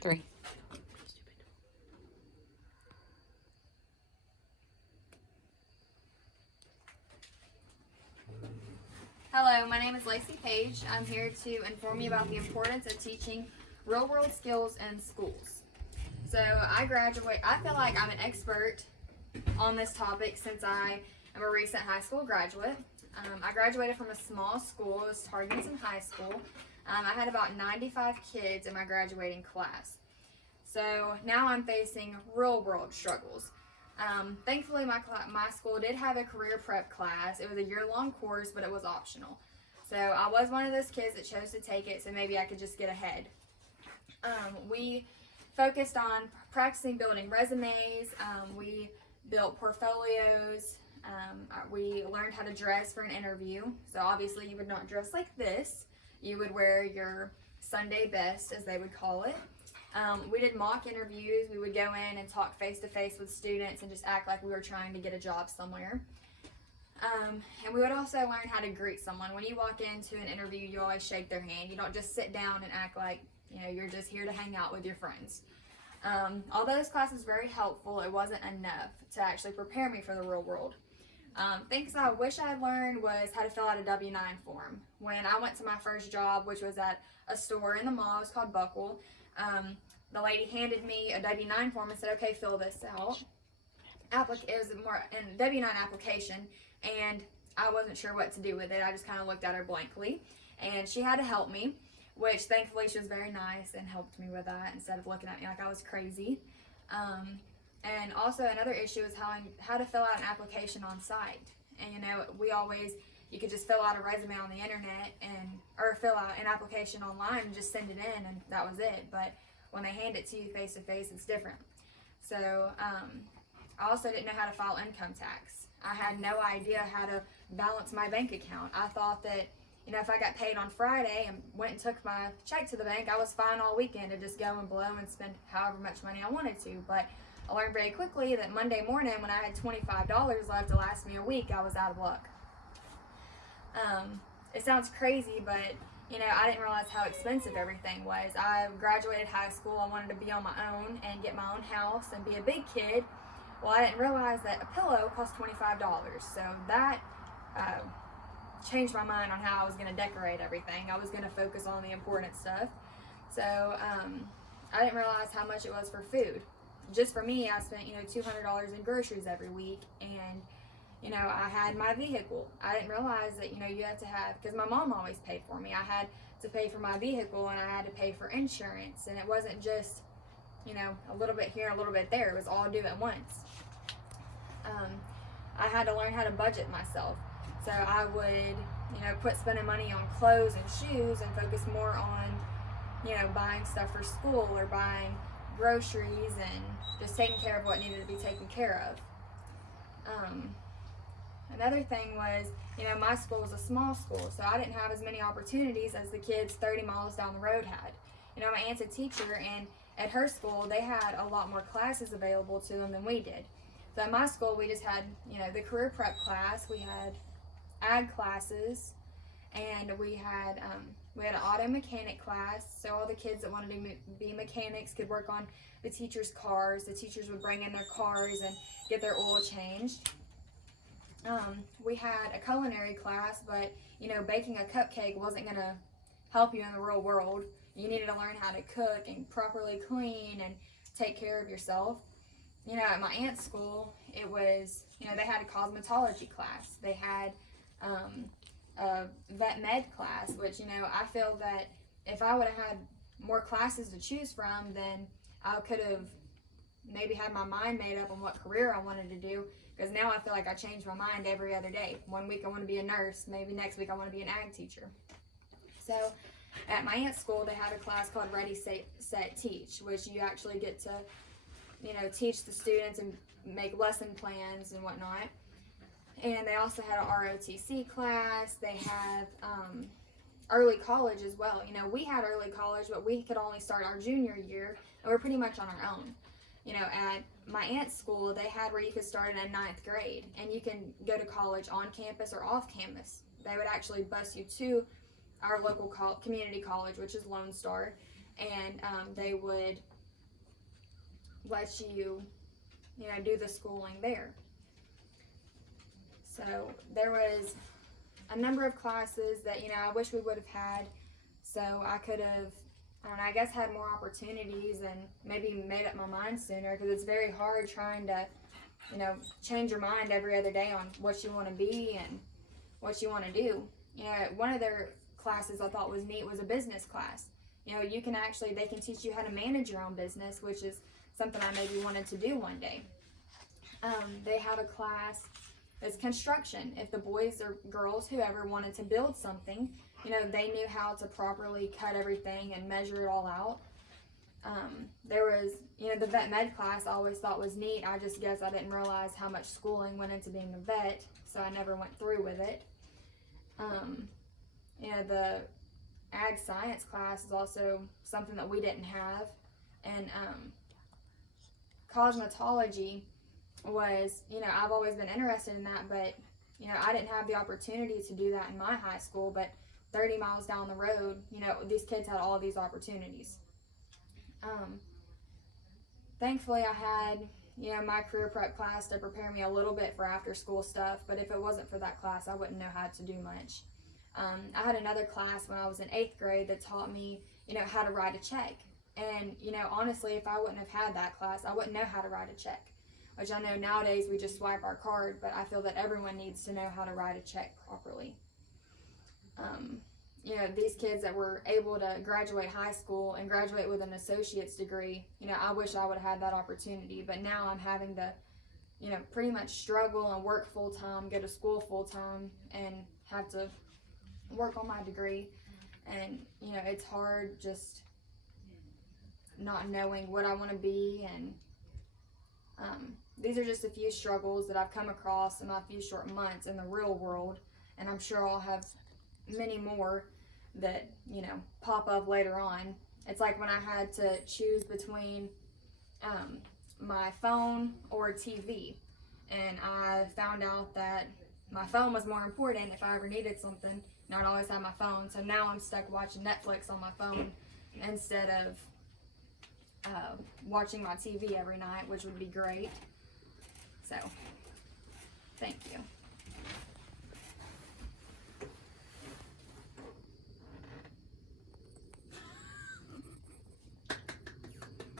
Three. Hello, my name is Lacey Page. I'm here to inform you about the importance of teaching real world skills in schools. So I feel like I'm an expert on this topic since I am a recent high school graduate. I graduated from a small school, it was Targeton High School. I had about 95 kids in my graduating class. So now I'm facing real world struggles. Thankfully, my school did have a career prep class. It was a year-long course, but it was optional. So I was one of those kids that chose to take it so maybe I could just get ahead. We focused on practicing building resumes. We built portfolios. We learned how to dress for an interview. So obviously you would not dress like this. You would wear your Sunday best, as they would call it. We did mock interviews. We would go in and talk face to face with students and just act like we were trying to get a job somewhere. And we would also learn how to greet someone. When you walk into an interview, you always shake their hand. You don't just sit down and act like you're just here to hang out with your friends. Although this class was very helpful, it wasn't enough to actually prepare me for the real world. Things I wish I had learned was how to fill out a W-9 form. When I went to my first job, which was at a store in the mall, it was called Buckle, the lady handed me a W-9 form and said, okay, fill this out. It was more a W-9 application, and I wasn't sure what to do with it. I just kind of looked at her blankly, and she had to help me, which thankfully she was very nice and helped me with that instead of looking at me like I was crazy. And also another issue is how to fill out an application on site. And you could just fill out a resume on the internet or fill out an application online and just send it in, and that was it. But when they hand it to you face to face, it's different. So I also didn't know how to file income tax. I had no idea how to balance my bank account. I thought that if I got paid on Friday and went and took my check to the bank, I was fine all weekend to just go and blow and spend however much money I wanted to. But I learned very quickly that Monday morning when I had $25 left to last me a week, I was out of luck. It sounds crazy, but I didn't realize how expensive everything was. I graduated high school, I wanted to be on my own and get my own house and be a big kid. Well, I didn't realize that a pillow cost $25. So that changed my mind on how I was going to decorate everything. I was going to focus on the important stuff. So I didn't realize how much it was for food. Just for me, I spent $200 in groceries every week, and I had my vehicle. I didn't realize that you have to have, because my mom always paid for me. I had to pay for my vehicle, and I had to pay for insurance, and it wasn't just a little bit here, a little bit there. It was all due at once. I had to learn how to budget myself. So I would, quit spending money on clothes and shoes and focus more on, buying stuff for school or buying groceries and just taking care of what needed to be taken care of. Another thing was, my school was a small school, so I didn't have as many opportunities as the kids 30 miles down the road had. My aunt's a teacher, and at her school, they had a lot more classes available to them than we did. So at my school, we just had, the career prep class, we had ag classes, and we had an auto mechanic class, so all the kids that wanted to be mechanics could work on the teachers' cars. The teachers would bring in their cars and get their oil changed. We had a culinary class, but baking a cupcake wasn't going to help you in the real world. You needed to learn how to cook and properly clean and take care of yourself. At my aunt's school, it was, they had a cosmetology class. They had a vet med class, which, I feel that if I would have had more classes to choose from, then I could have maybe had my mind made up on what career I wanted to do, because now I feel like I change my mind every other day. One week I want to be a nurse, maybe next week I want to be an ag teacher. So at my aunt's school, they have a class called Ready, Set, Teach, which you actually get to, teach the students and make lesson plans and whatnot. And they also had an ROTC class. They have early college as well. We had early college, but we could only start our junior year, and we're pretty much on our own. At my aunt's school, they had where you could start in 9th grade, and you can go to college on campus or off campus. They would actually bus you to our local community college, which is Lone Star, and they would let you, do the schooling there. So there was a number of classes that, I wish we would have had, so I could have, I guess, had more opportunities and maybe made up my mind sooner, because it's very hard trying to, change your mind every other day on what you want to be and what you want to do. One of their classes I thought was neat was a business class. You can actually, they can teach you how to manage your own business, which is something I maybe wanted to do one day. They have a class that's construction. If the boys or girls, whoever, wanted to build something, they knew how to properly cut everything and measure it all out. There was, the vet med class I always thought was neat. I just guess I didn't realize how much schooling went into being a vet, so I never went through with it. The ag science class is also something that we didn't have. And cosmetology was, I've always been interested in that, but, I didn't have the opportunity to do that in my high school, but 30 miles down the road, these kids had all these opportunities. Thankfully I had, my career prep class to prepare me a little bit for after school stuff, but if it wasn't for that class, I wouldn't know how to do much. I had another class when I was in 8th grade that taught me, how to write a check. And, honestly, if I wouldn't have had that class, I wouldn't know how to write a check. Which I know nowadays we just swipe our card, but I feel that everyone needs to know how to write a check properly. These kids that were able to graduate high school and graduate with an associate's degree, I wish I would have had that opportunity, but now I'm having to, pretty much struggle and work full-time, go to school full-time, and have to work on my degree. And, it's hard just not knowing what I want to be, and these are just a few struggles that I've come across in my few short months in the real world, and I'm sure I'll have many more that, pop up later on. It's like when I had to choose between my phone or TV, and I found out that my phone was more important if I ever needed something, and I'd always have my phone, so now I'm stuck watching Netflix on my phone instead of watching my TV every night, which would be great. So